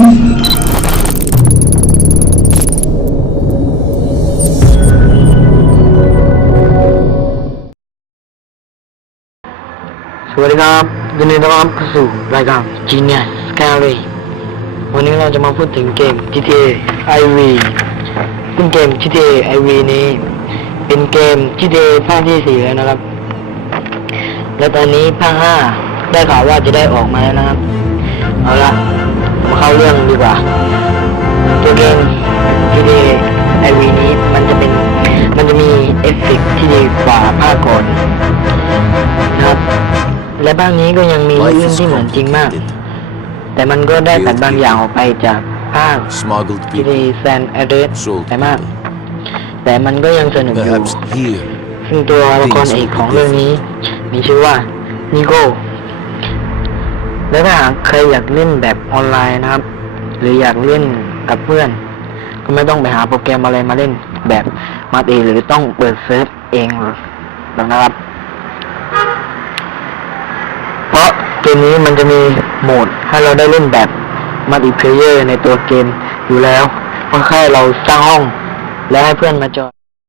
สวัสดีครับยินดีต้อนรับเข้าสู่รายการ Genius Scary วันนี้เราจะมาพูดถึงเกม GTA IV ซึ่งเกม GTA IV นี้ เป็นเกม GTA ภาคที่ 4 แล้วนะครับ และตอนนี้ภาค 5 ได้ข่าวว่าจะได้ออกมาแล้วนะครับ เอาละาเข้าเรื่องดีกว่า ตัวเกม GTA IV นี้มันจะเป็นมันจะมีเอฟเฟกต์ที่ดีกว่าภาคก่อนนะครับ และภาคนี้ก็ยังมี Life เรื่อง is ที่เหมือนจริงมาก complicated. แต่มันก็ได้ตัดบางอย่างออกไปจากภาค Smuggled GTA people. San Andreas Sold ไปมาก people. แต่มันก็ยังสนุกอยู่ Perhaps here. ซึ่งตัวละครเอกของเรื่องนี้ มีชื่อว่านิโก้ และถ้าหากใครอยากเล่นแบบออนไลน์นะครับ หรืออยากเล่นกับเพื่อน ก็ไม่ต้องไปหาโปรแกรมอะไรมาเล่นแบบมาเองหรือต้องเปิดเซิร์ฟเองหรอกนะครับ เพราะเกมนี้มันจะมีโหมดให้เราได้เล่นแบบมัลติเพลเยอร์ในตัวเกมอยู่แล้วก็แค่เราสร้างห้อง และให้เพื่อนมาจอย